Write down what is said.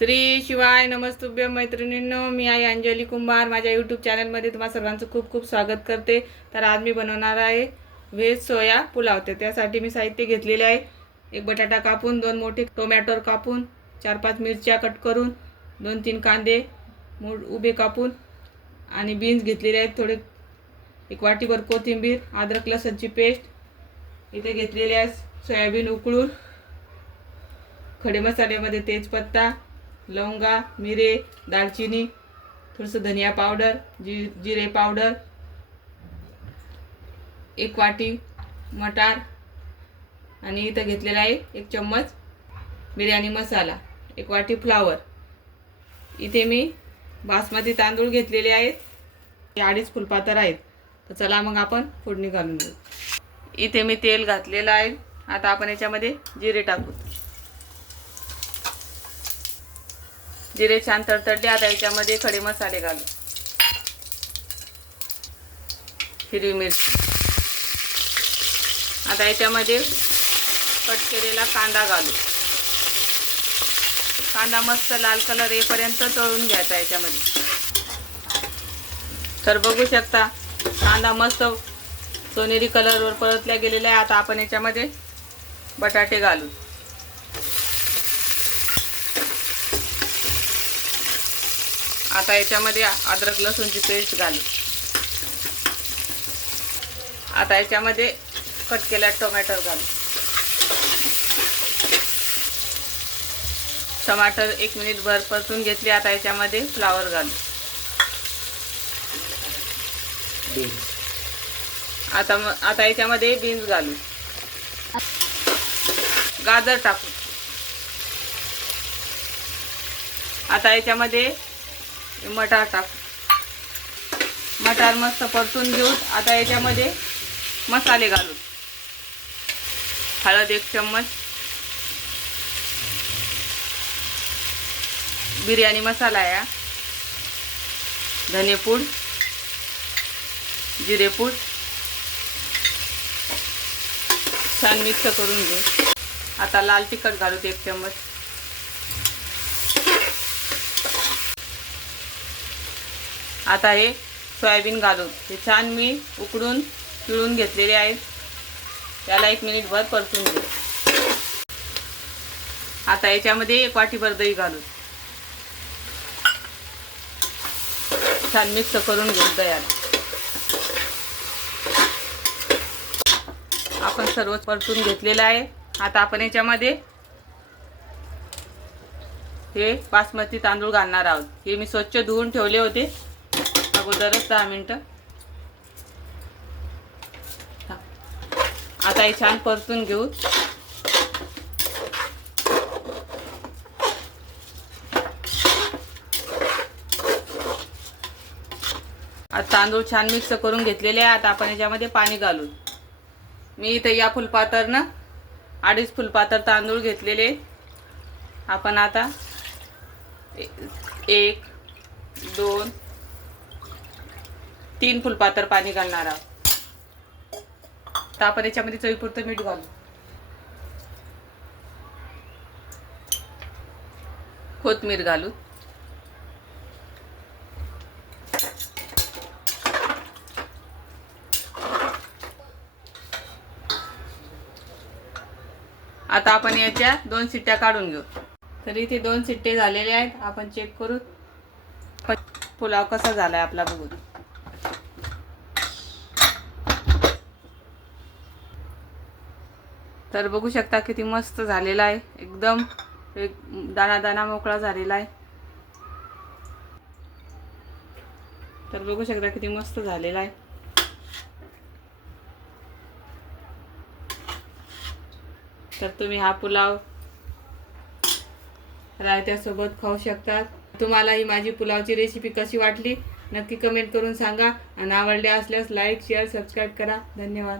श्री शिवाय नमस्तुभ्य मैत्रिणींनो, मी आहे अंजली कुंभार। माझ्या यूट्यूब चॅनलमध्ये तुम्हा सर्वांचं खूप खूप स्वागत करते। तर आज मी बनवणार आहे व्हेज सोया पुलाव। त्यासाठी मी साहित्य घेतलेले आहे। एक बटाटा कापून, 2 मोठे टोमॅटो कापून, 4-5 मिरच्या कट करून, 2-3 कांदे उभे कापून आणि बीन्स घेतलेले आहेत थोडे, एक वाटीभर कोथिंबीर, अद्रक लसूणची पेस्ट इथे घेतलेली आहे। सोयाबीन उकळून, खडे मसाल्यामध्ये तेजपत्ता, लवंगा, मिरे, दालचिनी, थोडंसं धनिया पावडर, जिरे पावडर, एक वाटी मटार आणि इथं घेतलेला आहे 1 चम्मच बिर्याणी मसाला, 1 वाटी फ्लावर। इथे मी बासमती तांदूळ घेतलेले आहेत, 2.5 फुलपात्र आहेत। तर चला मग आपण फोडणी घालून घेऊ। इथे मी तेल घातलेलं आहे। आता आपण याच्यामध्ये जिरे टाकू। जिरे छान तडतडले। आता याच्यामध्ये खडे मसाले घालू, हिरवी मिरची। आता याच्यामध्ये कट केलेला कांदा घालू। कांदा मस्त लाल कलर येईपर्यंत तळून घ्यायचा याच्यामध्ये। तर बघू शकता कांदा मस्त सोनेरी कलरवर परतला गेलेला आहे। आता आपण याच्यामध्ये बटाटे घालू। आता याच्यामध्ये अद्रक लसूणची पेस्ट घालू। आता याच्यामध्ये कट केलेला टोमॅटो घालू। टमाटर 1 मिनिट भर परतून घेतले। आता याच्यामध्ये फ्लावर घालू। आता याच्यामध्ये बीन्स घालू, गाजर टाकू। आता याच्यामध्ये मटार टाकू। मटार मस्त परतून घेऊ। आता याच्यामध्ये मसाले घालू। हळद 1 चम्मच, बिर्याणी मसाला आहे, धनेपूड, जिरेपूड, छान मिक्स करून घेऊ। आता लाल तिखट घालू 1 चम्मच। आता हे सोयाबीन घालू। हे छान मी उकडून पिळून घेतलेले आहे। त्याला 1 मिनिट भर परतून घेऊ। आता याच्यामध्ये 1 वाटीभर दही घालू, छान मिक्स करून घेऊ दह्याला। आपण सर्व परतून घेतलेलं आहे। आता आपण याच्यामध्ये हे बासमती तांदूळ घालणार आहोत। हे मी स्वच्छ धुवून ठेवले होते अगोदरच 10 मिनिटं। आता हे छान परतून घेऊ। आता तांदूळ छान मिक्स करून घेतलेले आहे। आता आपण याच्यामध्ये पाणी घालू। मी इथे या फुलपात्रनं 2.5 फुलपात्र तांदूळ घेतलेले। आपण आता 1, 2, 3 फुलपात्र पाणी घालणार आहोत। तर आपण याच्यामध्ये चवीपुरतं मीठ घालू, कोथिंबीर घालू। आता आपण याच्या 2 शिट्ट्या काढून घेऊ। तर इथे 2 शिट्टे झालेले आहेत। आपण चेक करू पुलाव कसा झालाय आपला बघू। तर बघू शकता किती मस्त झालेला आहे। एकदम एक दाणा दाणा मोकळा झालेला आहे। तर बघू शकता किती मस्त झालेला आहे। तर तुम्ही हा पुलाव रायत्यासोबत खाऊ शकता। तुम्हाला ही माझी पुलावची रेसिपी कशी वाटली नक्की कमेंट करून सांगा आणि आवडले असल्यास लाईक, शेअर, सबस्क्राईब करा। धन्यवाद।